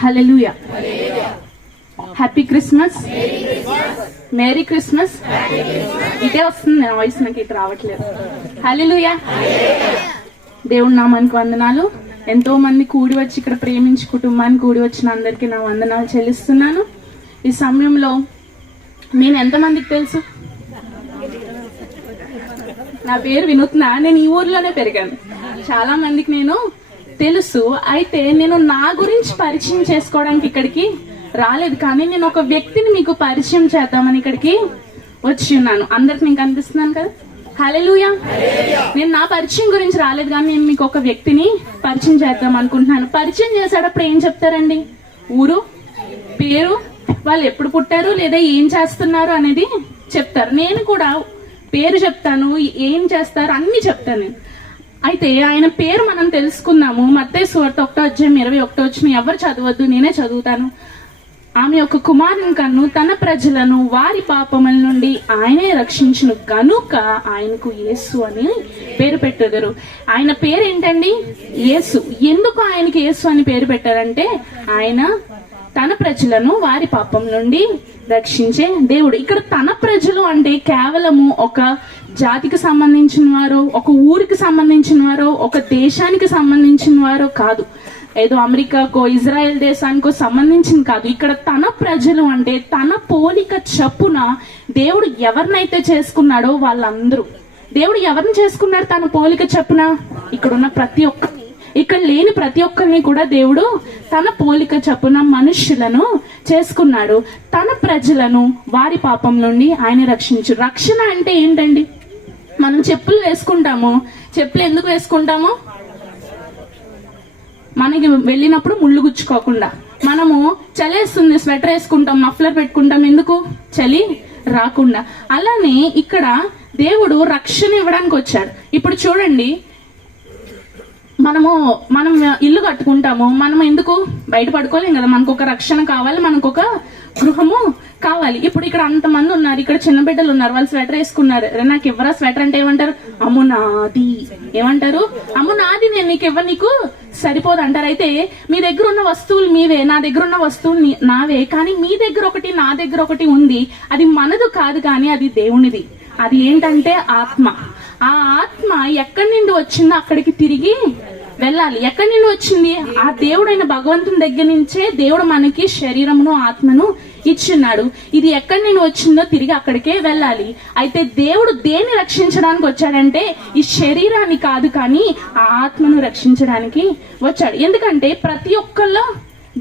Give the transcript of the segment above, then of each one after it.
హల్లెలూయా. Happy Christmas, merry Christmas. ఇదే వస్తుంది నా వాయిస్, నాకు ఇటు రావట్లేదు. హల్లెలూయా. దేవుడి నామానికి వందనాలు. ఎంతో మంది కూడి వచ్చి ఇక్కడ ప్రేమించి కుటుంబాన్ని కూడి వచ్చిన అందరికీ నా వందనాలు చెల్లిస్తున్నాను. ఈ సమయంలో నేను ఎంతమందికి తెలుసు? నా పేరు వినూత్న. నేను ఈ ఊర్లోనే పెరిగాను. చాలా మందికి నేను తెలుసు. అయితే నేను నా గురించి పరిచయం చేసుకోవడానికి ఇక్కడికి రాలేదు, కానీ నేను ఒక వ్యక్తిని మీకు పరిచయం చేద్దామని ఇక్కడికి వచ్చి ఉన్నాను. అందరికి నేను కనిపిస్తున్నాను కదా? హల్లెలూయా. నేను నా పరిచయం గురించి రాలేదు, కానీ నేను మీకు ఒక వ్యక్తిని పరిచయం చేద్దాం అనుకుంటున్నాను. పరిచయం చేసేటప్పుడు ఏం చెప్తారండి? ఊరు, పేరు, వాళ్ళు ఎప్పుడు పుట్టారు లేదా ఏం చేస్తున్నారు అనేది చెప్తారు. నేను కూడా పేరు చెప్తాను, ఏం చేస్తారు అన్ని చెప్తాను. అయితే ఆయన పేరు మనం తెలుసుకుందాము. మత్తయి సువార్త 1:21 ఎవరు చదవద్దు, నేనే చదువుతాను. ఆమె యొక్క కుమారుని కన్ను తన ప్రజలను వారి పాపముల నుండి ఆయనే రక్షించును గనుక ఆయనకు యేసు అని పేరు పెట్టెదరు. ఆయన పేరు ఏంటండి? యేసు. ఎందుకు ఆయనకి యేసు అని పేరు పెట్టారంటే ఆయన తన ప్రజలను వారి పాపం నుండి రక్షించే దేవుడు. ఇక్కడ తన ప్రజలు అంటే కేవలము ఒక జాతికి సంబంధించిన వారు, ఒక ఊరికి సంబంధించిన వారు, ఒక దేశానికి సంబంధించిన వారు కాదు. ఏదో అమెరికాకో ఇజ్రాయెల్ దేశానికో సంబంధించింది కాదు. ఇక్కడ తన ప్రజలు అంటే తన పోలిక చప్పున దేవుడు ఎవరినైతే చేసుకున్నాడో వాళ్ళందరూ. దేవుడు ఎవరిని చేసుకున్నాడు తన పోలిక చప్పున? ఇక్కడున్న ప్రతి ఒక్క, ఇక్కడ లేని ప్రతి ఒక్కరిని కూడా దేవుడు తన పోలిక చప్పున మనుష్యులను చేసుకున్నాడు. తన ప్రజలను వారి పాపం నుండి ఆయన రక్షించు. రక్షణ అంటే ఏంటండి? మనం చెప్పులు వేసుకుంటాము. చెప్పులు ఎందుకు వేసుకుంటాము? మనకి వెళ్ళినప్పుడు ముళ్ళు గుచ్చుకోకుండా. మనము చలేస్తుంది, స్వెటర్ వేసుకుంటాం, మఫ్లర్ పెట్టుకుంటాం. ఎందుకు? చలి రాకుండా. అలానే ఇక్కడ దేవుడు రక్షణ ఇవ్వడానికి వచ్చాడు. ఇప్పుడు చూడండి, మనం ఇల్లు కట్టుకుంటాము. మనం ఎందుకు? బయట పడుకోలేం కదా, మనకు ఒక రక్షణ కావాలి, మనకు ఒక గృహము కావాలి. ఇప్పుడు ఇక్కడ అంతమంది ఉన్నారు, ఇక్కడ చిన్న బిడ్డలు ఉన్నారు, వాళ్ళు స్వెటర్ వేసుకున్నారు. నాకు ఇవ్వరా స్వెటర్ అంటే ఏమంటారు? అమ్ము నాది. ఏమంటారు? అమ్ము నాది, నేను నీకు ఇవ్వ, నీకు సరిపోదు అంటారు. అయితే మీ దగ్గర ఉన్న వస్తువులు మీవే, నా దగ్గర ఉన్న వస్తువులు నావే, కానీ మీ దగ్గర ఒకటి నా దగ్గర ఒకటి ఉంది. అది మనదు కాదు, కానీ అది దేవునిది. అది ఏంటంటే ఆత్మ. ఆ ఆత్మ ఎక్కడి నుండి వచ్చిందో అక్కడికి తిరిగి వెళ్ళాలి. ఎక్కడి నుండి వచ్చింది? ఆ దేవుడైన భగవంతుని దగ్గర నుంచే దేవుడు మనకి శరీరమును ఆత్మను ఇచ్చున్నాడు. ఇది ఎక్కడి నుండి వచ్చిందో తిరిగి అక్కడికే వెళ్ళాలి. అయితే దేవుడు దేన్ని రక్షించడానికి వచ్చాడంటే ఈ శరీరాన్ని కాదు, కానీ ఆ ఆత్మను రక్షించడానికి వచ్చాడు. ఎందుకంటే ప్రతి ఒక్కళ్ళో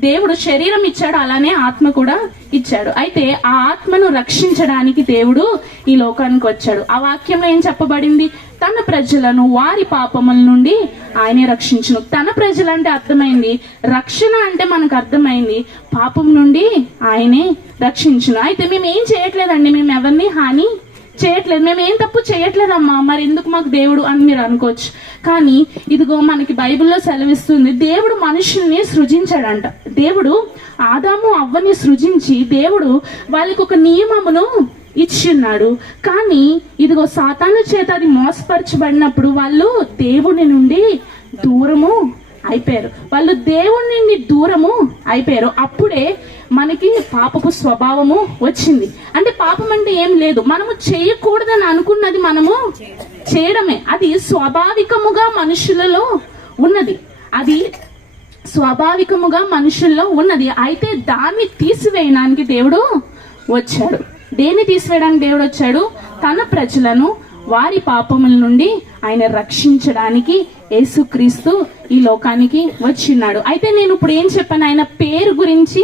దేవుడు శరీరం ఇచ్చాడు, అలానే ఆత్మ కూడా ఇచ్చాడు. అయితే ఆ ఆత్మను రక్షించడానికి దేవుడు ఈ లోకానికి వచ్చాడు. ఆ వాక్యంలో ఏం చెప్పబడింది? తన ప్రజలను వారి పాపముల నుండి ఆయనే రక్షించును. తన ప్రజలు అంటే అర్థమైంది, రక్షణ అంటే మనకు అర్థమైంది, పాపం నుండి ఆయనే రక్షించును. అయితే మేము ఏం చేయట్లేదండి, మేము ఎవరిని హాని చేయట్లేదు, మేము ఏం తప్పు చేయట్లేదమ్మా, మరి ఎందుకు మాకు దేవుడు అని మీరు అనుకోవచ్చు. కానీ ఇదిగో మనకి బైబిల్లో సెలవిస్తుంది, దేవుడు మనుషుల్ని సృజించాడంట. దేవుడు ఆదాము అవ్వని సృజించి దేవుడు వాళ్ళకి ఒక నియమమును ఇచ్చిన్నాడు. కానీ ఇదిగో సాతాను చేత అది మోసపరచబడినప్పుడు వాళ్ళు దేవుని నుండి దూరము అయిపోయారు. వాళ్ళు దేవుని నుండి దూరము అయిపోయారు. అప్పుడే మనకి పాపపు స్వభావము వచ్చింది. అంటే పాపం అంటే ఏం లేదు, మనము చేయకూడదని అనుకున్నది మనము చేయడమే. అది స్వాభావికముగా మనుషులలో ఉన్నది, అది స్వాభావికముగా మనుషుల్లో ఉన్నది. అయితే దాన్ని తీసివేయడానికి దేవుడు వచ్చాడు. దేన్ని తీసివేయడానికి దేవుడు వచ్చాడు? తన ప్రజలను వారి పాపముల నుండి ఆయన రక్షించడానికి యేసుక్రీస్తు ఈ లోకానికి వచ్చిన్నాడు. అయితే నేను ఇప్పుడు ఏం చెప్పాను? ఆయన పేరు గురించి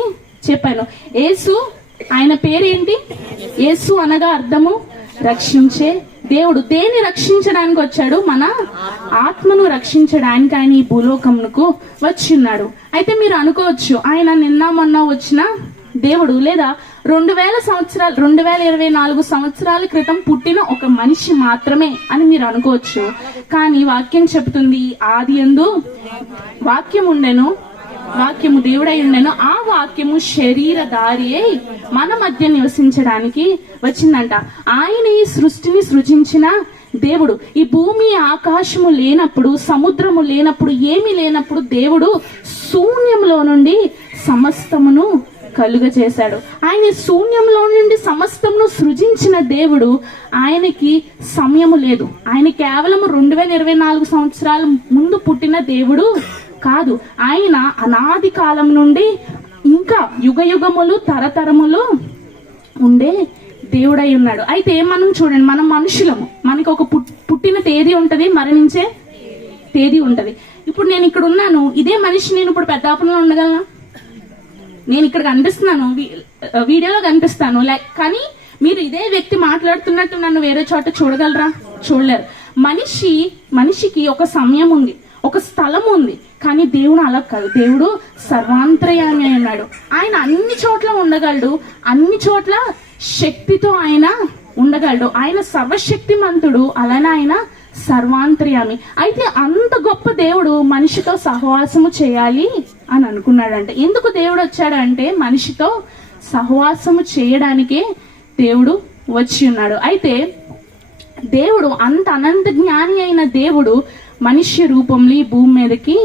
చెప్పాను. యేసు, ఆయన పేరేంటి? యేసు అనగా అర్థము రక్షించే దేవుడు. దేన్ని రక్షించడానికి వచ్చాడు? మన ఆత్మను రక్షించడానికి ఆయన ఈ భూలోకమునకు వచ్చిన్నాడు. అయితే మీరు అనుకోవచ్చు, ఆయన నిన్న మొన్న వచ్చిన దేవుడు, లేదా 2024 సంవత్సరాల క్రితం పుట్టిన ఒక మనిషి మాత్రమే అని మీరు అనుకోవచ్చు. కానీ వాక్యం చెబుతుంది, ఆది యందు వాక్యం ఉండెను, వాక్యము దేవుడై ఉండెను, ఆ వాక్యము శరీరధారి అయి మన మధ్య నివసించడానికి వచ్చిందంట. ఆయన ఈ సృష్టిని సృజించిన దేవుడు. ఈ భూమి ఆకాశము లేనప్పుడు, సముద్రము లేనప్పుడు, ఏమీ లేనప్పుడు దేవుడు శూన్యంలో నుండి సమస్తమును కలుగ చేశాడు. ఆయన శూన్యంలో నుండి సమస్తమును సృజించిన దేవుడు, ఆయనకి సమయము లేదు. ఆయన కేవలం 2024 సంవత్సరాల ముందు పుట్టిన దేవుడు కాదు. ఆయన అనాది కాలం నుండి ఇంకా యుగ యుగములు తరతరములు ఉండే దేవుడై ఉన్నాడు. అయితే మనం చూడండి, మనం మనుషులము, మనకి ఒక పుట్టిన తేదీ ఉంటది, మరణించే తేదీ ఉంటది. ఇప్పుడు నేను ఇక్కడ ఉన్నాను, ఇదే మనిషి నేను ఇప్పుడు పెద్దాపురంలో ఉండగలనా? నేను ఇక్కడ కనిపిస్తున్నాను, వీడియోలో కనిపిస్తాను, కానీ మీరు ఇదే వ్యక్తి మాట్లాడుతున్నట్టు నన్ను వేరే చోట చూడగలరా? చూడలేరు. మనిషికి ఒక సమయం ఉంది, ఒక స్థలం ఉంది, కానీ దేవుడు అలా కాదు. దేవుడు సర్వాంతర్యామి అయి ఉన్నాడు. ఆయన అన్ని చోట్ల ఉండగలడు, అన్ని చోట్ల శక్తితో ఆయన ఉండగలడు. ఆయన సర్వశక్తిమంతుడు, అలానే ఆయన సర్వాంతర్యామి. అయితే అంత గొప్ప దేవుడు మనిషితో సహవాసము చేయాలి అని అనుకున్నాడంటే, ఎందుకు దేవుడు వచ్చాడంటే మనిషితో సహవాసము చేయడానికే దేవుడు వచ్చి ఉన్నాడు. అయితే దేవుడు అంత అనంత జ్ఞాని అయిన దేవుడు మనిషి రూపంలో ఈ భూమి మీదకి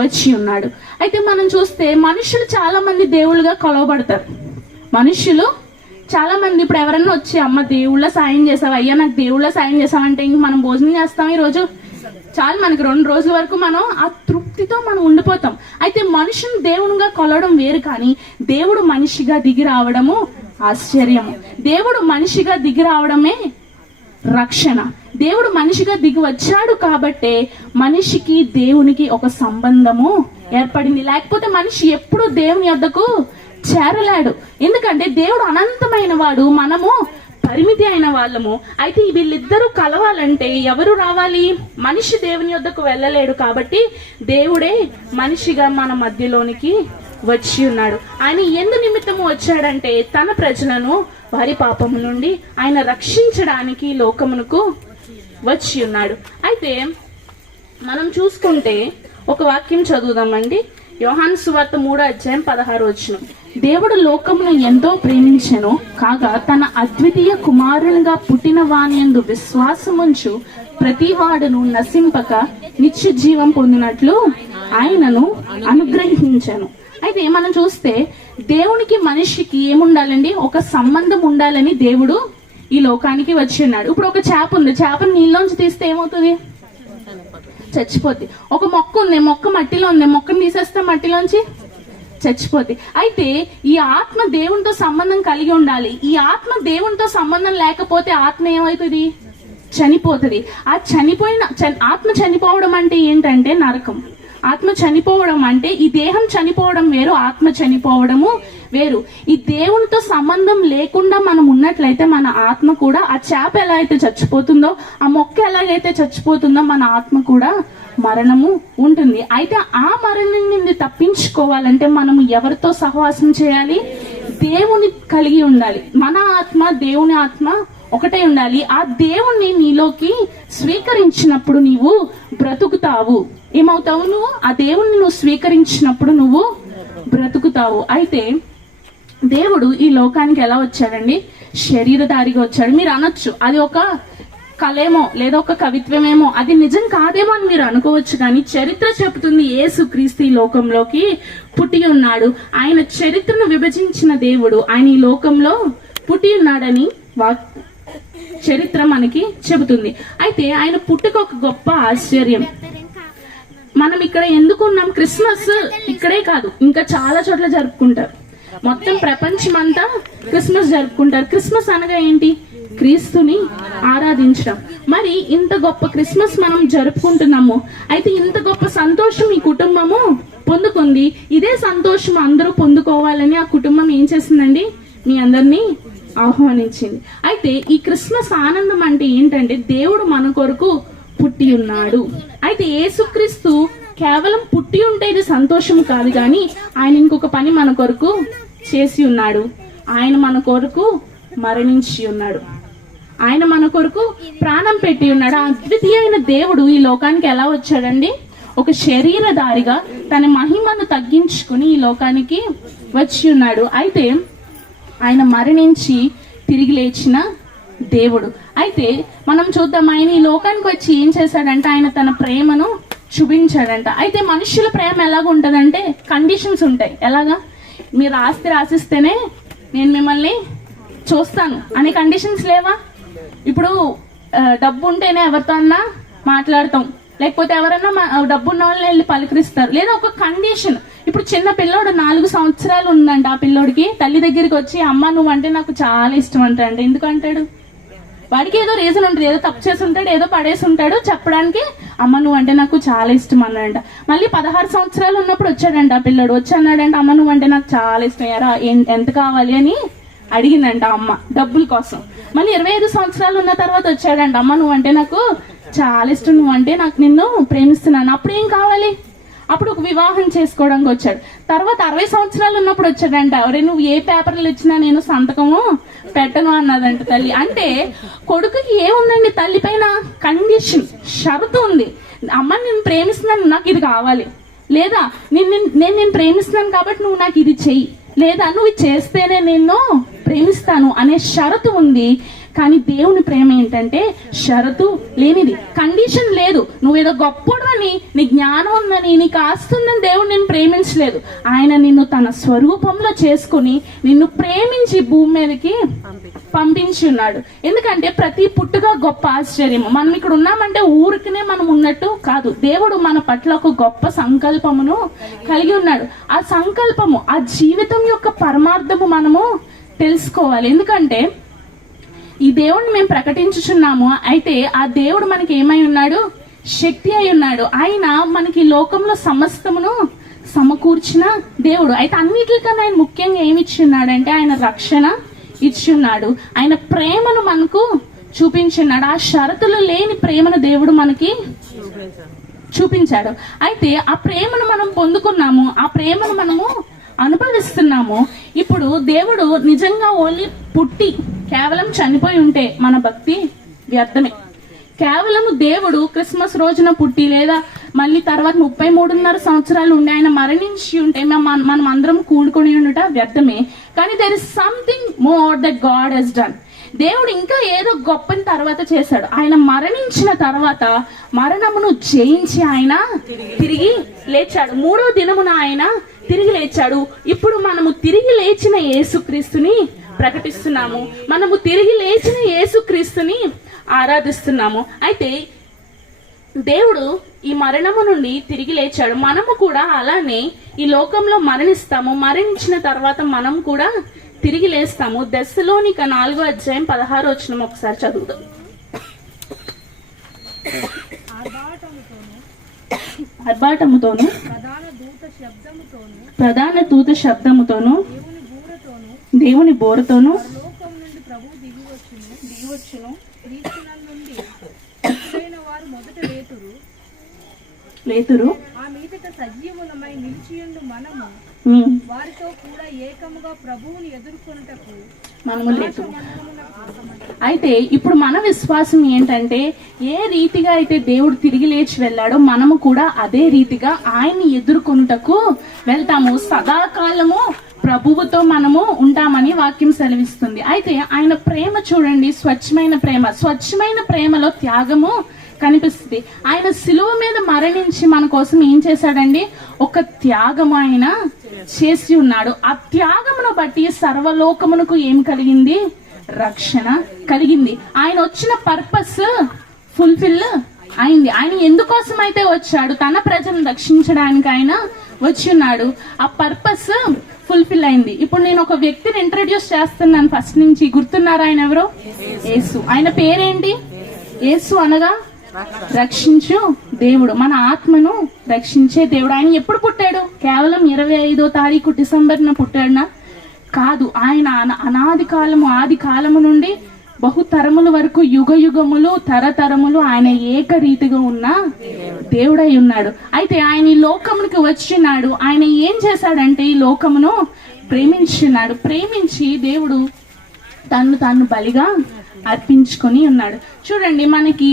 వచ్చి ఉన్నాడు. అయితే మనం చూస్తే మనుషులు చాలా మంది దేవుళ్ళుగా కొలవబడతారు. మనుషులు చాలా మంది, ఇప్పుడు ఎవరన్నా వచ్చి అమ్మ దేవుళ్ళ సాయం చేసావు, అయ్యా నాకు దేవుళ్ళ సాయం చేసావంటే ఇంక మనం భోజనం చేస్తాం ఈ రోజు చాలు, మనకి 2 రోజుల వరకు మనం ఆ తృప్తితో మనం ఉండిపోతాం. అయితే మనుషుని దేవునిగా కొలవడం వేరు, కానీ దేవుడు మనిషిగా దిగి రావడము ఆశ్చర్యము. దేవుడు మనిషిగా దిగి రావడమే రక్షణ. దేవుడు మనిషిగా దిగి వచ్చాడు కాబట్టే మనిషికి దేవునికి ఒక సంబంధము ఏర్పడింది. లేకపోతే మనిషి ఎప్పుడు దేవుని యొద్దకు చేరలేడు. ఎందుకంటే దేవుడు అనంతమైన వాడు, మనము పరిమితి అయిన వాళ్ళము. అయితే వీళ్ళిద్దరూ కలవాలంటే ఎవరు రావాలి? మనిషి దేవుని యొద్దకు వెళ్ళలేడు కాబట్టి దేవుడే మనిషిగా మన మధ్యలోనికి వచ్చి ఉన్నాడు. ఆయన ఎందు నిమిత్తము వచ్చాడంటే తన ప్రజలను వారి పాపము నుండి ఆయన రక్షించడానికి లోకమునకు వచ్చి ఉన్నాడు. అయితే మనం చూసుకుంటే ఒక వాక్యం చదువుదామండి. యోహాను సువార్త 3:16. దేవుడు లోకమును ఎంతో ప్రేమించెను కాగా తన అద్వితీయ కుమారునిగా పుట్టిన వానియందు విశ్వాసముంచు ప్రతి వాడును నశింపక నిత్య జీవం పొందినట్లు ఆయనను అనుగ్రహించెను. అయితే మనం చూస్తే దేవునికి మనిషికి ఏముండాలండి? ఒక సంబంధం ఉండాలని దేవుడు ఈ లోకానికి వచ్చి ఉన్నాడు. ఇప్పుడు ఒక చేప ఉంది, చేపను నీళ్ళలోంచి తీస్తే ఏమవుతుంది? చచ్చిపోద్ది. ఒక మొక్క ఉంది, మొక్క మట్టిలో ఉంది, మొక్కను తీసేస్తే మట్టిలోంచి చచ్చిపోద్ది. అయితే ఈ ఆత్మ దేవునితో సంబంధం కలిగి ఉండాలి. ఈ ఆత్మ దేవునితో సంబంధం లేకపోతే ఆత్మ ఏమవుతుంది? చనిపోతుంది. ఆ ఆత్మ చనిపోవడం అంటే ఏంటంటే నరకం. ఆత్మ చనిపోవడం అంటే ఈ దేహం చనిపోవడం వేరు, ఆత్మ చనిపోవడము వేరు. ఈ దేవునితో సంబంధం లేకుండా మనం ఉన్నట్లయితే మన ఆత్మ కూడా, ఆ చేప ఎలా అయితే చచ్చిపోతుందో, ఆ మొక్క ఎలాగైతే చచ్చిపోతుందో, మన ఆత్మ కూడా మరణము ఉంటుంది. అయితే ఆ మరణం నుండి తప్పించుకోవాలంటే మనము ఎవరితో సహవాసం చేయాలి? దేవుని కలిగి ఉండాలి. మన ఆత్మ దేవుని ఆత్మ ఒకటే ఉండాలి. ఆ దేవుణ్ణి నీలోకి స్వీకరించినప్పుడు నీవు బ్రతుకుతావు. ఏమవుతావు? నువ్వు ఆ దేవుణ్ణి నువ్వు స్వీకరించినప్పుడు నువ్వు బ్రతుకుతావు. అయితే దేవుడు ఈ లోకానికి ఎలా వచ్చాడండి? శరీరధారిగా వచ్చాడు. మీరు అనొచ్చు అది ఒక కళేమో లేదా ఒక కవిత్వమేమో, అది నిజం కాదేమో అని మీరు అనుకోవచ్చు. కానీ చరిత్ర చెబుతుంది యేసుక్రీస్తు ఈ లోకంలోకి పుట్టి ఉన్నాడు. ఆయన చరిత్రను విభజించిన దేవుడు ఆయన ఈ లోకంలో పుట్టి ఉన్నాడని చరిత్ర మనకి చెబుతుంది. అయితే ఆయన పుట్టుక ఒక గొప్ప ఆశ్చర్యం. మనం ఇక్కడ ఎందుకు ఉన్నాం? క్రిస్మస్ ఇక్కడే కాదు, ఇంకా చాలా చోట్ల జరుపుకుంటారు. మొత్తం ప్రపంచం అంతా క్రిస్మస్ జరుపుకుంటారు. క్రిస్మస్ అనగా ఏంటి? క్రీస్తుని ఆరాధించడం. మరి ఇంత గొప్ప క్రిస్మస్ మనం జరుపుకుంటున్నాము. అయితే ఇంత గొప్ప సంతోషం ఈ కుటుంబము పొందుకుంది. ఇదే సంతోషం అందరూ పొందుకోవాలని ఆ కుటుంబం ఏం చేసిందండి? మీ అందరినీ ఆహ్వానించింది. అయితే ఈ క్రిస్మస్ ఆనందం అంటే ఏంటంటే దేవుడు మన కొరకు పుట్టి ఉన్నాడు. అయితే యేసుక్రీస్తు కేవలం పుట్టి ఉంటే ఇది సంతోషం కాదు, కానీ ఆయన ఇంకొక పని మన కొరకు చేసి ఉన్నాడు. ఆయన మన కొరకు మరణించి ఉన్నాడు. ఆయన మన కొరకు ప్రాణం పెట్టి ఉన్నాడు. ఆ అద్వితీయమైన దేవుడు ఈ లోకానికి ఎలా వచ్చాడండి? ఒక శరీరధారిగా తన మహిమను తగ్గించుకుని ఈ లోకానికి వచ్చి ఉన్నాడు. అయితే ఆయన మరణించి తిరిగి లేచిన దేవుడు. అయితే మనం చూద్దాం, ఆయన ఈ లోకానికి వచ్చి ఏం చేశాడంటే ఆయన తన ప్రేమను చూపించాడంట. అయితే మనుషుల ప్రేమ ఎలాగ ఉంటదంటే కండిషన్స్ ఉంటాయి. ఎలాగా? మీరు ఆస్తి రాసిస్తేనే నేను మిమ్మల్ని చూస్తాను అనే కండిషన్స్ లేవా? ఇప్పుడు డబ్బు ఉంటేనే ఎవరితో అన్నా మాట్లాడతాం, లేకపోతే ఎవరన్నా డబ్బు ఉన్న వాళ్ళని వెళ్ళి పలకరిస్తారు. లేదా ఒక కండిషన్, ఇప్పుడు చిన్న పిల్లోడు 4 సంవత్సరాలు ఉందంట, ఆ పిల్లోడికి తల్లి దగ్గరికి వచ్చి అమ్మ నువ్వంటే నాకు చాలా ఇష్టం అంటాడు. ఎందుకు అంటాడు? వాడికి ఏదో రీజన్ ఉంటుంది, ఏదో తప్పు చేసి ఉంటాడు, ఏదో పడేసి ఉంటాడు, చెప్పడానికి అమ్మ నువ్వంటే నాకు చాలా ఇష్టం అన్నాడంట. మళ్ళీ 16 సంవత్సరాలు ఉన్నప్పుడు వచ్చాడంట ఆ పిల్లోడు, వచ్చి అన్నాడంట అమ్మ నువ్వంటే నాకు చాలా ఇష్టం, ఎరా ఎంత కావాలి అని అడిగిందంట అమ్మ డబ్బుల కోసం. మళ్ళీ 25 సంవత్సరాలు ఉన్న తర్వాత వచ్చాడంట, అమ్మ నువ్వంటే నాకు చాలా ఇష్టం, నువ్వంటే నాకు నిన్ను ప్రేమిస్తున్నాను. అప్పుడు ఏం కావాలి? అప్పుడు ఒక వివాహం చేసుకోవడానికి వచ్చాడు. తర్వాత 60 సంవత్సరాలు ఉన్నప్పుడు వచ్చాడంట, ఎవరే నువ్వు ఏ పేపర్లు ఇచ్చినా నేను సంతకము పెట్టను అన్నదంట తల్లి. అంటే కొడుకుకి ఏముందండి? తల్లి పైన కండిషన్, షరతు ఉంది. అమ్మ నేను ప్రేమిస్తున్నాను, నాకు ఇది కావాలి, లేదా నేను ప్రేమిస్తున్నాను కాబట్టి నువ్వు నాకు ఇది చెయ్యి, లేదా నువ్వు చేస్తేనే నేను ప్రేమిస్తాను అనే షరతు ఉంది. కానీ దేవుని ప్రేమ ఏంటంటే షరతు లేనిది, కండిషన్ లేదు. నువ్వేదో గొప్పడని, నీ జ్ఞానం ఉందని, నీకు ఆస్తుందని దేవుడు నిన్ను ప్రేమించలేదు. ఆయన నిన్ను తన స్వరూపంలో చేసుకుని నిన్ను ప్రేమించి భూమి మీదకి పంపించి ఉన్నాడు. ఎందుకంటే ప్రతి పుట్టుక గొప్ప ఆశ్చర్యము. మనం ఇక్కడ ఉన్నామంటే ఊరికనే మనం ఉన్నట్టు కాదు. దేవుడు మన పట్ల ఒక గొప్ప సంకల్పమును కలిగి ఉన్నాడు. ఆ సంకల్పము, ఆ జీవితం యొక్క పరమార్థము మనము తెలుసుకోవాలి. ఎందుకంటే ఈ దేవుడిని మేము ప్రకటించుచున్నాము, అయితే ఆ దేవుడు మనకి ఏమై ఉన్నాడు? శక్తి అయి ఉన్నాడు. ఆయన మనకి లోకంలో సమస్తమును సమకూర్చిన దేవుడు. అయితే అన్నిటికన్నా ఆయన ముఖ్యంగా ఏమి ఇచ్చి ఉన్నాడంటే ఆయన రక్షణ ఇచ్చి ఉన్నాడు, ఆయన ప్రేమను మనకు చూపించున్నాడు. ఆ షరతులు లేని ప్రేమను దేవుడు మనకి చూపించాడు. అయితే ఆ ప్రేమను మనం పొందుకున్నాము, ఆ ప్రేమను మనము అనుభవిస్తున్నాము. ఇప్పుడు దేవుడు నిజంగా ఓన్లీ పుట్టి కేవలం చనిపోయి ఉంటే మన భక్తి వ్యర్థమే. కేవలం దేవుడు క్రిస్మస్ రోజున పుట్టి లేదా మళ్ళీ తర్వాత 33.5 సంవత్సరాలు ఉండి ఆయన మరణించి ఉంటే మనం అందరం కూడుకొని ఉండట వ్యర్థమే. కానీ there is something more that God has done. దేవుడు ఇంకా ఏదో గొప్పని తర్వాత చేశాడు. ఆయన మరణించిన తర్వాత మరణమును జయించి ఆయన తిరిగి లేచాడు. 3వ దినమున ఆయన తిరిగి లేచాడు. ఇప్పుడు మనము తిరిగి లేచిన యేసుక్రీస్తుని ప్రకటిస్తున్నాము, మనము తిరిగి లేచిన యేసుక్రీస్తుని ఆరాధిస్తున్నాము. అయితే దేవుడు ఈ మరణము నుండి తిరిగి లేచాడు. మనము కూడా అలానే ఈ లోకంలో మరణిస్తాము, మరణించిన తర్వాత మనం కూడా తిరిగి లేస్తాము. దెస్సలోనిక 4వ అధ్యాయం 16వ వచనం ఒకసారి చదువుతాం. ఆర్భాటముతోను ప్రధాన దూత శబ్దముతోను దేవుని బోరతోను దిగివచ్చును. లేతురు ఆ మీదట సజీవులమై నిలిచియుండు మనము వారితో కూడా ఏకముగా ప్రభువుని ఎదుర్కొనుటకు మనము లేతు. అయితే ఇప్పుడు మన విశ్వాసం ఏంటంటే ఏ రీతిగా అయితే దేవుడు తిరిగి లేచి వెళ్ళాడో మనము కూడా అదే రీతిగా ఆయన్ని ఎదుర్కొనుటకు వెళ్తాము. సదాకాలము ప్రభువుతో మనము ఉంటామని వాక్యం సెలవిస్తుంది. అయితే ఆయన ప్రేమ చూడండి, స్వచ్ఛమైన ప్రేమలో త్యాగము కనిపిస్తుంది. ఆయన సిలువ మీద మరణించి మన కోసం ఏం చేశాడండి? ఒక త్యాగం ఆయన చేసి ఉన్నాడు. ఆ త్యాగమును బట్టి సర్వలోకమునకు ఏం కలిగింది? రక్షణ కలిగింది. ఆయన వచ్చిన పర్పస్ ఫుల్ఫిల్ అయింది. ఆయన ఎందుకోసం అయితే వచ్చాడు? తన ప్రజలను రక్షించడానికి ఆయన వచ్చి ఉన్నాడు. ఆ పర్పస్ ఫుల్ఫిల్ అయింది. ఇప్పుడు నేను ఒక వ్యక్తిని ఇంట్రడ్యూస్ చేస్తున్నాను ఫస్ట్ నుంచి. గుర్తున్నారా? ఆయన ఎవరో? యేసు. ఆయన పేరేంటి? యేసు అనగా రక్షించు దేవుడు, మన ఆత్మను రక్షించే దేవుడు. ఆయన ఎప్పుడు పుట్టాడు? కేవలం 25వ తారీఖు డిసెంబర్న పుట్టాడునా? కాదు. ఆయన అనాది కాలము, ఆది కాలము నుండి బహుతరముల వరకు, యుగ యుగములు, తరతరములు ఆయన ఏకరీతిగా ఉన్న దేవుడై ఉన్నాడు. అయితే ఆయన ఈ లోకమునికి వచ్చినాడు. ఆయన ఏం చేశాడంటే ఈ లోకమును ప్రేమించినాడు. ప్రేమించి దేవుడు తను బలిగా అర్పించుకొని ఉన్నాడు. చూడండి, మనకి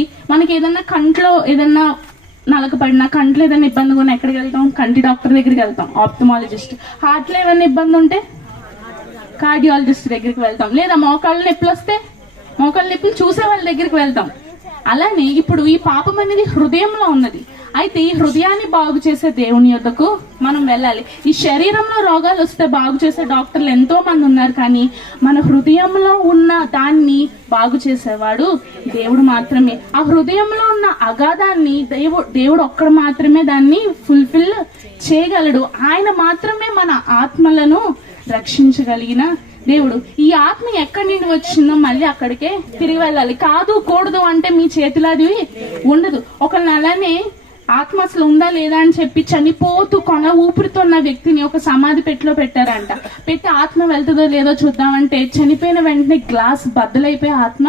ఏదన్నా కంట్లో ఏదన్నా నలకపడినా, కంట్లో ఏదైనా ఇబ్బంది ఉన్నా ఎక్కడికి వెళ్తాం? కంటి డాక్టర్ దగ్గరికి వెళ్తాం, ఆప్థమాలజిస్ట్. హార్ట్లో ఏదైనా ఇబ్బంది ఉంటే కార్డియాలజిస్ట్ దగ్గరికి వెళ్తాం. లేదా మోకాళ్ళ నొప్పులు వస్తే మోకాళ్ళ నొప్పులు చూసే వాళ్ళ దగ్గరికి వెళ్తాం. అలానే ఇప్పుడు ఈ పాపం అనేది హృదయంలో ఉన్నది. అయితే ఈ హృదయాన్ని బాగు చేసే దేవుని యొద్దకు మనం వెళ్ళాలి. ఈ శరీరంలో రోగాలు వస్తే బాగు చేసే డాక్టర్లు ఎంతో మంది ఉన్నారు, కానీ మన హృదయంలో ఉన్న దాన్ని బాగు చేసేవాడు దేవుడు మాత్రమే. ఆ హృదయంలో ఉన్న అగాధాన్ని దేవుడు ఒక్కడు మాత్రమే దాన్ని ఫుల్ఫిల్ చేయగలడు. ఆయన మాత్రమే మన ఆత్మలను రక్షించగలిగిన దేవుడు. ఈ ఆత్మ ఎక్కడి నుండి వచ్చిందో మళ్ళీ అక్కడికే తిరిగి వెళ్ళాలి. కాదు కూడదు అంటే మీ చేతిలో అది ఉండదు. ఒకళ్ళని అలానే ఆత్మ అసలు ఉందా లేదా అని చెప్పి చనిపోతూ కొన ఊపిరితో ఉన్న వ్యక్తిని ఒక సమాధి పెట్టిలో పెట్టారంట. పెట్టి ఆత్మ వెళ్తుందో లేదో చూద్దామంటే చనిపోయిన వెంటనే గ్లాస్ బద్దలైపోయి ఆత్మ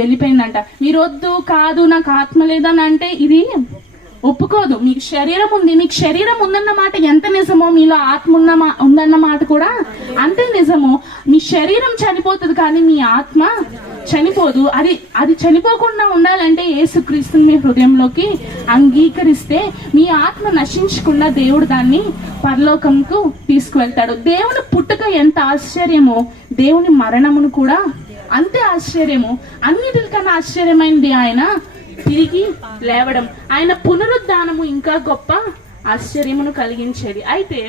వెళ్ళిపోయిందంట. మీరు వద్దు కాదు నాకు ఆత్మ లేదని అంటే ఇది ఒప్పుకోదు. మీకు శరీరం ఉంది, మీకు శరీరం ఉందన్న మాట ఎంత నిజమో మీలో ఆత్మ ఉందన్న మాట కూడా అంతే నిజము. మీ శరీరం చనిపోతుంది కానీ మీ ఆత్మ చనిపోదు. అది చనిపోకుండా ఉండాలంటే యేసుక్రీస్తుని మీ హృదయంలోకి అంగీకరిస్తే మీ ఆత్మ నశించకుండా దేవుడు దాన్ని పరలోకంకు తీసుకువెళ్తాడు. దేవుని పుట్టుక ఎంత ఆశ్చర్యమో దేవుని మరణమును కూడా అంతే ఆశ్చర్యము. అన్నిటికన్నా ఆశ్చర్యమైనది ఆయన తిరిగి లేవడం, ఆయన పునరుద్ధానము ఇంకా గొప్ప ఆశ్చర్యమును కలిగించేది. అయితే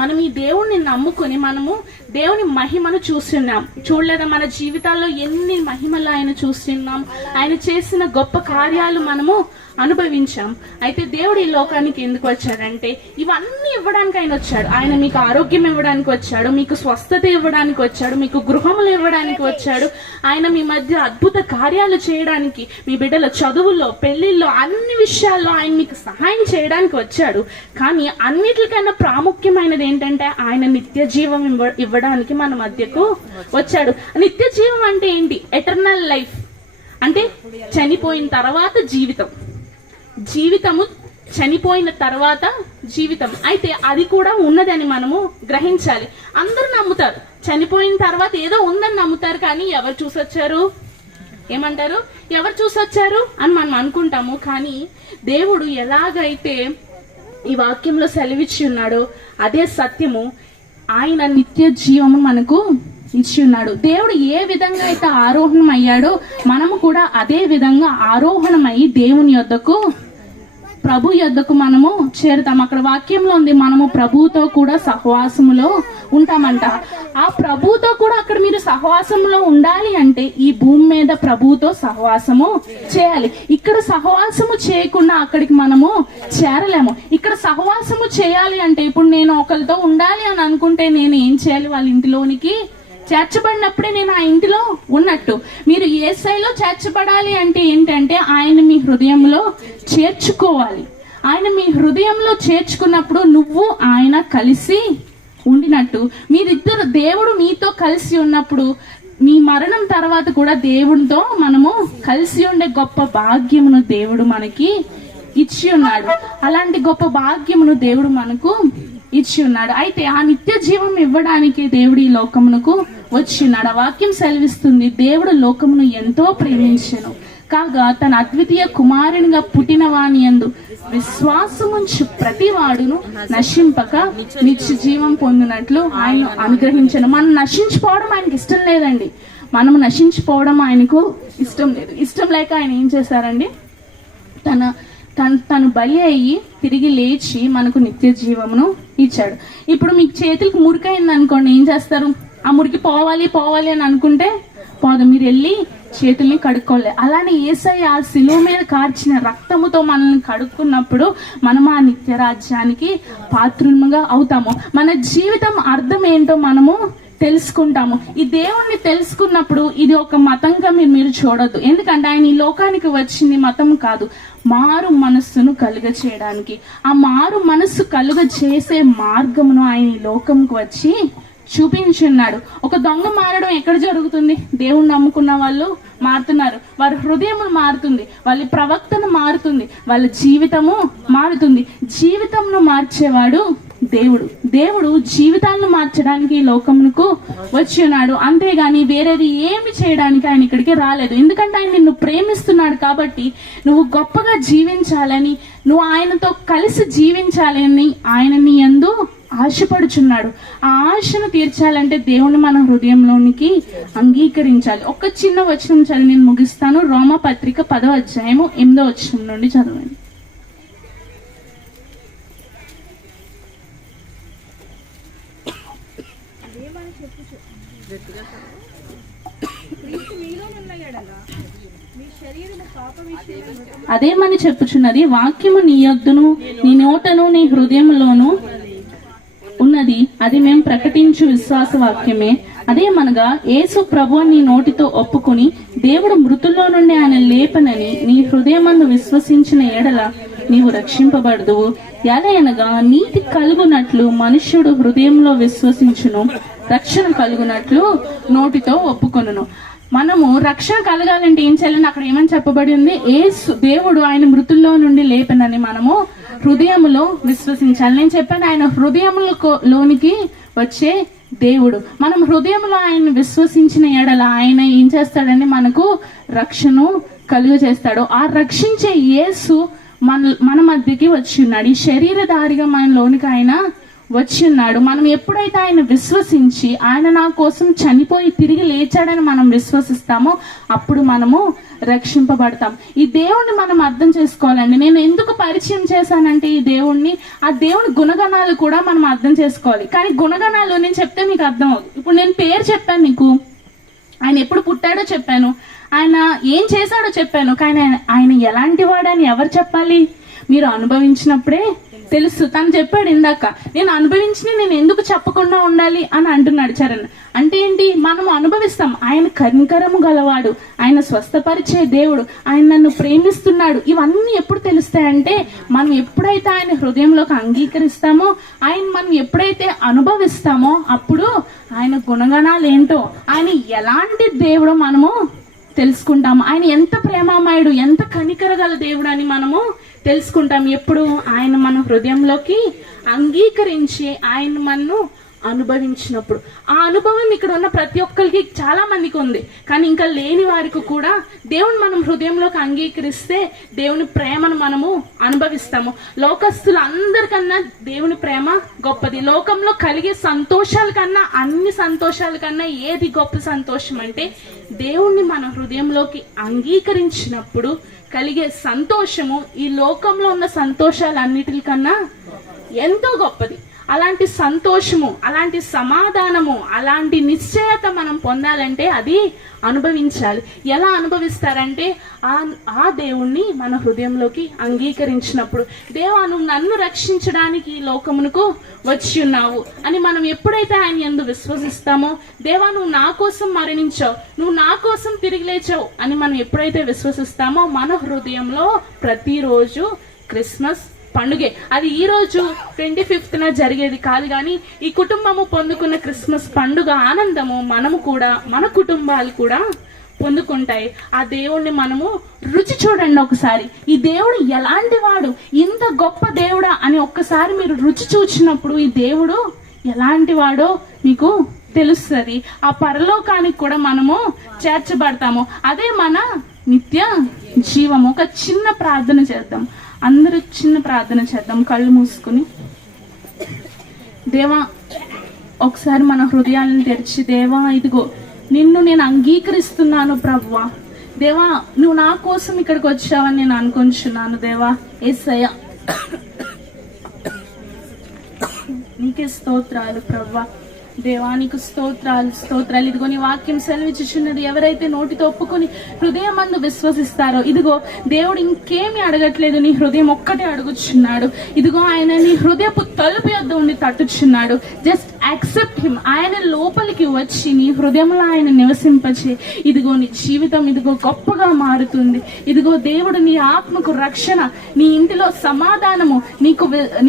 మనం ఈ దేవుణ్ణి నమ్ముకొని మనము దేవుని మహిమను చూస్తున్నాం. చూడలేదా మన జీవితాల్లో ఎన్ని మహిమలు ఆయన చూస్తున్నాం, ఆయన చేసిన గొప్ప కార్యాలు మనము అనుభవించాం. అయితే దేవుడు ఈ లోకానికి ఎందుకు వచ్చాడంటే ఇవన్నీ ఇవ్వడానికి ఆయన వచ్చాడు. ఆయన మీకు ఆరోగ్యం ఇవ్వడానికి వచ్చాడు, మీకు స్వస్థత ఇవ్వడానికి వచ్చాడు, మీకు గృహములు ఇవ్వడానికి వచ్చాడు. ఆయన మీ మధ్య అద్భుత కార్యాలు చేయడానికి, మీ బిడ్డల చదువుల్లో పెళ్లిల్లో అన్ని విషయాల్లో ఆయన మీకు సహాయం చేయడానికి వచ్చాడు. కానీ అన్నిటికన్నా ప్రాముఖ్యమైనది ఏంటంటే ఆయన నిత్య జీవం ఇవ్వడానికి మన మధ్యకు వచ్చాడు. నిత్య జీవం అంటే ఏంటి? ఎటర్నల్ లైఫ్ అంటే చనిపోయిన తర్వాత జీవితము చనిపోయిన తర్వాత జీవితం. అయితే అది కూడా ఉన్నదని మనము గ్రహించాలి. అందరూ నమ్ముతారు చనిపోయిన తర్వాత ఏదో ఉందని నమ్ముతారు, కానీ ఎవరు చూసొచ్చారు? ఏమంటారు? ఎవరు చూసొచ్చారు అని మనం అనుకుంటాము. కానీ దేవుడు ఎలాగైతే ఈ వాక్యంలో సెలవిచ్చి ఉన్నాడో అదే సత్యము. ఆయన నిత్య జీవము మనకు ఇచ్చి ఉన్నాడు. దేవుడు ఏ విధంగా అయితే ఆరోహణం అయ్యాడో మనము కూడా అదే విధంగా ఆరోహణమై దేవుని యొద్దకు, ప్రభు యొద్దకు మనము చేరుతాం. అక్కడ వాక్యంలో ఉంది మనము ప్రభువుతో కూడా సహవాసములో ఉంటామంట. ఆ ప్రభువుతో కూడా అక్కడ మీరు సహవాసంలో ఉండాలి అంటే ఈ భూమి మీద ప్రభువుతో సహవాసము చేయాలి. ఇక్కడ సహవాసము చేయకుండా అక్కడికి మనము చేరలేము. ఇక్కడ సహవాసము చేయాలి అంటే ఇప్పుడు నేను ఒకరితో ఉండాలి అని అనుకుంటే నేను ఏం చేయాలి? వాళ్ళ ఇంటిలోనికి చేర్చబడినప్పుడే నేను ఆ ఇంటిలో ఉన్నట్టు. మీరు యేసయ్యలో చేర్చబడాలి అంటే ఏంటంటే ఆయన మీ హృదయంలో చేర్చుకోవాలి. ఆయన మీ హృదయంలో చేర్చుకున్నప్పుడు నువ్వు ఆయన కలిసి ఉండినట్టు. మీరిద్దరు దేవుడు మీతో కలిసి ఉన్నప్పుడు మీ మరణం తర్వాత కూడా దేవుడితో మనము కలిసి ఉండే గొప్ప భాగ్యమును దేవుడు మనకి ఇచ్చి ఉన్నాడు. అలాంటి గొప్ప భాగ్యమును దేవుడు మనకు ఇచ్చి ఉన్నాడు. అయితే ఆ నిత్య జీవం ఇవ్వడానికి దేవుడు ఈ లోకమునకు వచ్చి ఉన్నాడు. ఆ వాక్యం సెలవిస్తుంది, దేవుడు లోకమును ఎంతో ప్రేమించెను కాగా తన అద్వితీయ కుమారునిగా పుట్టిన వాని యందు విశ్వాసముంచు ప్రతి వాడును నశింపక నిత్య జీవం పొందినట్లు ఆయన అనుగ్రహించను. మనం నశించిపోవడం ఆయనకి ఇష్టం లేదండి. మనము నశించిపోవడం ఆయనకు ఇష్టం లేదు. ఇష్టం లేక ఆయన ఏం చేశారండి? తను బలి అయ్యి తిరిగి లేచి మనకు నిత్య జీవమును ఇచ్చాడు. ఇప్పుడు మీకు చేతులకు మురికైంది అనుకోండి, ఏం చేస్తారు? ఆ మురికి పోవాలి అని అనుకుంటే పోదు. మీరు వెళ్ళి చేతుల్ని కడుక్కోలే. అలానే యేసయ్య ఆ శిలువ మీద కార్చిన రక్తముతో మనల్ని కడుక్కున్నప్పుడు మనం ఆ నిత్య రాజ్యానికి పాత్రులుగా అవుతాము. మన జీవితం అర్థం ఏంటో మనము తెలుసుకుంటాము. ఈ దేవుణ్ణి తెలుసుకున్నప్పుడు ఇది ఒక మతంగా మీరు చూడొద్దు. ఎందుకంటే ఆయన ఈ లోకానికి వచ్చింది మతం కాదు, మారు మనస్సును కలుగ చేయడానికి. ఆ మారు మనస్సు కలుగ చేసే మార్గమును ఆయన ఈ లోకంకు వచ్చి చూపించున్నాడు. ఒక దొంగ మారడం ఎక్కడ జరుగుతుంది? దేవుణ్ణి నమ్ముకున్న వాళ్ళు మారుతున్నారు, వారి హృదయములు మారుతుంది, వాళ్ళ ప్రవర్తన మారుతుంది, వాళ్ళ జీవితము మారుతుంది. జీవితంను మార్చేవాడు దేవుడు జీవితాలను మార్చడానికి ఈ లోకమునకు వచ్చి ఉన్నాడు. అంతేగాని వేరేది ఏమి చేయడానికి ఆయన ఇక్కడికి రాలేదు. ఎందుకంటే ఆయన నిన్ను ప్రేమిస్తున్నాడు కాబట్టి నువ్వు గొప్పగా జీవించాలని, నువ్వు ఆయనతో కలిసి జీవించాలని ఆయన నీ యందు ఆశపడుచున్నాడు. ఆ ఆశను తీర్చాలంటే దేవుని మన హృదయంలోనికి అంగీకరించాలి. ఒక చిన్న వచనం చదివి నేను ముగిస్తాను. రోమపత్రిక 10వ అధ్యాయము 8వ వచనం నుండి చదవండి. అదేమని చెప్పుచున్నది, వాక్యము నీ యొద్దను నీ నోటను నీ హృదయములోను ఉన్నది, అది మేము ప్రకటించు విశ్వాస వాక్యమే. అదేమనగా యేసు ప్రభువు నీ నోటితో ఒప్పుకొని దేవుడు మృతుల్లో నుండి ఆయన లేపనని నీ హృదయమందు విశ్వసించిన ఎడల నీవు రక్షింపబడదువు. ఎలయనగా నీతి కలుగునట్లు మనుష్యుడు హృదయంలో విశ్వసించును, రక్షణ కలుగునట్లు నోటితో ఒప్పుకొనును. మనము రక్షణ కలగాలంటే ఏం చేయాలని అక్కడ ఏమని చెప్పబడి ఉంది? దేవుడు ఆయన మృతుల్లో నుండి లేపనని మనము హృదయములో విశ్వసించాలి. నేను చెప్పాను, ఆయన హృదయములోనికి వచ్చే దేవుడు. మనం హృదయంలో ఆయన విశ్వసించిన ఎడల ఆయన ఏం చేస్తాడని మనకు రక్షణ కలుగు చేస్తాడు. ఆ రక్షించే యేసు మన మధ్యకి వచ్చి ఉన్నాడు. ఈ శరీరధారిగా మనలోనికి ఆయన వచ్చి ఉన్నాడు. మనం ఎప్పుడైతే ఆయన విశ్వసించి ఆయన నా కోసం చనిపోయి తిరిగి లేచాడని మనం విశ్వసిస్తామో అప్పుడు మనము రక్షింపబడతాం. ఈ దేవుణ్ణి మనం అర్థం చేసుకోవాలండి. నేను ఎందుకు పరిచయం చేశానంటే ఈ దేవుణ్ణి, ఆ దేవుని గుణగణాలు కూడా మనం అర్థం చేసుకోవాలి. కానీ గుణగణాలు నేను చెప్తే మీకు అర్థం అవుతుంది. ఇప్పుడు నేను పేరు చెప్పాను నీకు, ఆయన ఎప్పుడు పుట్టాడో చెప్పాను, ఆయన ఏం చేశాడో చెప్పాను. కానీ ఆయన ఎలాంటి వాడని ఎవరు చెప్పాలి? మీరు అనుభవించినప్పుడే తెలుసు. తను చెప్పాడు ఇందాక, నేను అనుభవించి నేను ఎందుకు చెప్పకుండా ఉండాలి అని అంటున్నాడు చరణ్. అంటే ఏంటి? మనం అనుభవిస్తాం. ఆయన కనికరము గలవాడు, ఆయన స్వస్థపరిచే దేవుడు, ఆయన నన్ను ప్రేమిస్తున్నాడు. ఇవన్నీ ఎప్పుడు తెలుస్తాయంటే మనం ఎప్పుడైతే ఆయన హృదయంలోకి అంగీకరిస్తామో, ఆయన మనం ఎప్పుడైతే అనుభవిస్తామో అప్పుడు ఆయన గుణగణాలు ఏంటో, ఆయన ఎలాంటి దేవుడో మనము తెలుసుకుంటాము. ఆయన ఎంత ప్రేమామయుడు, ఎంత కనికరగల దేవుడు అని మనము తెలుసుకుంటాం. ఎప్పుడు ఆయన మన హృదయంలోకి అంగీకరించి ఆయన మనను అనుభవించినప్పుడు. ఆ అనుభవం ఇక్కడ ఉన్న ప్రతి ఒక్కరికి చాలా మందికి ఉంది. కానీ ఇంకా లేని వారికి కూడా దేవుని మనం హృదయంలోకి అంగీకరిస్తే దేవుని ప్రేమను మనము అనుభవిస్తాము. లోకస్తులు అందరికన్నా దేవుని ప్రేమ గొప్పది. లోకంలో కలిగే సంతోషాల కన్నా, అన్ని సంతోషాల కన్నా ఏది గొప్ప సంతోషం అంటే దేవుణ్ణి మన హృదయంలోకి అంగీకరించినప్పుడు కలిగే సంతోషము ఈ లోకంలో ఉన్న సంతోషాలన్నిటికన్నా ఎంతో గొప్పది. అలాంటి సంతోషము, అలాంటి సమాధానము, అలాంటి నిశ్చయత మనం పొందాలంటే అది అనుభవించాలి. ఎలా అనుభవిస్తారంటే ఆ దేవుణ్ణి మన హృదయంలోకి అంగీకరించినప్పుడు. దేవా, నువ్వు నన్ను రక్షించడానికి ఈ లోకమునకు వచ్చి ఉన్నావు అని మనం ఎప్పుడైతే ఆయన యందు విశ్వసిస్తామో, దేవా నువ్వు నా కోసం మరణించావు, నువ్వు నా కోసం తిరిగి లేచావు అని మనం ఎప్పుడైతే విశ్వసిస్తామో మన హృదయంలో ప్రతిరోజు క్రిస్మస్ పండుగే. అది ఈ రోజు 25న జరిగేది కాదు, కానీ ఈ కుటుంబము పొందుకున్న క్రిస్మస్ పండుగ ఆనందము మనము కూడా, మన కుటుంబాలు కూడా పొందుకుంటాయి. ఆ దేవుణ్ణి మనము రుచి చూడండి ఒకసారి. ఈ దేవుడు ఎలాంటి వాడు, ఇంత గొప్ప దేవుడా అని ఒక్కసారి మీరు రుచి చూచినప్పుడు ఈ దేవుడు ఎలాంటి వాడో మీకు తెలుస్తుంది. ఆ పరలోకానికి కూడా మనము చేర్చబడతాము. అదే మన నిత్య జీవము. ఒక చిన్న ప్రార్థన చేద్దాం. అందరూ చిన్న ప్రార్థన చేద్దాం, కళ్ళు మూసుకుని. దేవా, ఒకసారి మన హృదయాలను తెరిచి, దేవా ఇదిగో నిన్ను నేను అంగీకరిస్తున్నాను ప్రభువా. దేవా, నువ్వు నా కోసం ఇక్కడికి వచ్చావని నేను అనుకుంటున్నాను. దేవా యేసయ్య, నీకే స్తోత్రాలు ప్రభువా. దేవానికి స్తోత్రాలు. ఇదిగో నీ వాక్యం సెలవిచ్చుచున్నది, ఎవరైతే నోటితో ఒప్పుకొని హృదయమందు విశ్వసిస్తారో, ఇదిగో దేవుడు ఇంకేమి అడగట్లేదు, నీ హృదయం ఒక్కటే అడుగుచున్నాడు. ఇదిగో ఆయన నీ హృదయపు తలుపు యొద్ద ఉండి తట్టుచున్నాడు. Just accept him. ఆయన లోపలికి వచ్చి నీ హృదయంలో ఆయన నివసింపచే. ఇదిగో నీ జీవితం ఇదిగో గొప్పగా మారుతుంది. ఇదిగో దేవుడు నీ ఆత్మకు రక్షణ, నీ ఇంటిలో సమాధానము,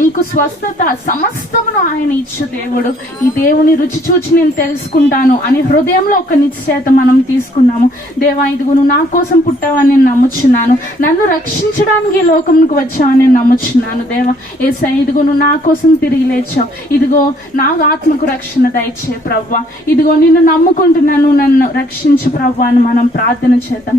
నీకు స్వస్థత సమస్తమును ఆయన ఇచ్చు దేవుడు. ఈ దేవుని రుచి చూచి నేను తెలుసుకుంటాను అని హృదయంలో ఒక నిశ్చయత మనం తీసుకున్నాము. దేవా, ఇదిగో నువ్వు నా కోసం పుట్టావని నేను నమ్ముచున్నాను, నన్ను రక్షించడానికి ఈ లోకంకు వచ్చావని నేను నమ్ముచున్నాను. దేవా యేసయ్య, ఇదిగో నువ్వు నా కోసం తిరిగి లేచావు. ఇదిగో నా ఆత్మకు రక్షణ దయచే ప్రభువా. ఇదిగో నిన్ను నమ్ముకుంటున్నాను, నన్ను రక్షించు ప్రభువా అని మనం ప్రార్థన చేద్దాం.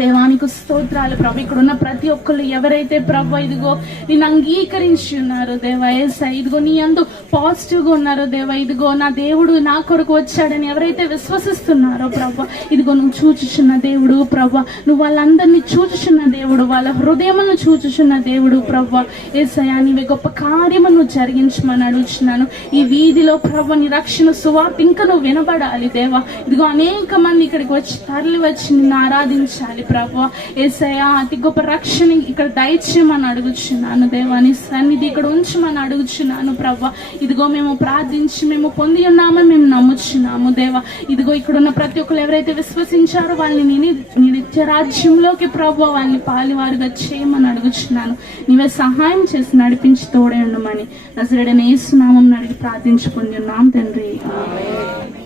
దేవానికి స్తోత్రాలు ప్రభు. ఇక్కడ ఉన్న ప్రతి ఒక్కరు ఎవరైతే ప్రభు ఇదిగో నిన్ను అంగీకరించి ఉన్నారో దేవా యేసయ్య, ఇదిగో నీ యందు పాజిటివ్గా ఉన్నారో దేవా, ఇదిగో నా దేవుడు నా కొరకు వచ్చాడని ఎవరైతే విశ్వసిస్తున్నారో ప్రభు, ఇదిగో నువ్వు చూచుచున్న దేవుడు ప్రభు, నువ్వు వాళ్ళందరినీ చూచుచున్న దేవుడు, వాళ్ళ హృదయమును చూచుచున్న దేవుడు ప్రభు యేసయ్య. నీవే గొప్ప కార్యము నువ్వు జరిగించమని అడుగుచున్నాను. ఈ వీధిలో ప్రభు నీ రక్షణ సువార్త ఇంకా నువ్వు వినబడాలి దేవా. ఇదిగో అనేక మంది ఇక్కడికి వచ్చి తరలి వచ్చి నిన్ను ఆరాధించాలి ప్రభు యేసయ్య. అతి గొప్ప రక్షణ ఇక్కడ దయచేయమని అడుగుచున్నాను దేవా. నీ సన్నిధి ఇక్కడ ఉంచమని అడుగుచున్నాను ప్రభు. ఇదిగో మేము ప్రార్థించి మేము పొంది ఉన్నామని మేము నమ్ముచున్నాము దేవా. ఇదిగో ఇక్కడ ఉన్న ప్రతి ఒక్కరు ఎవరైతే విశ్వసించారో వాళ్ళని నీ నిత్య రాజ్యంలోకి ప్రభు వాళ్ళని పాలివారుగా చేయమని అడుగుచున్నాను. నీవే సహాయం చేసి నడిపించి తోడే ఉండమని నజరేయుడైన యేసు నామమున అడిగి ప్రార్థించుకొని ఉన్నాం తండ్రి. ఆమేన్.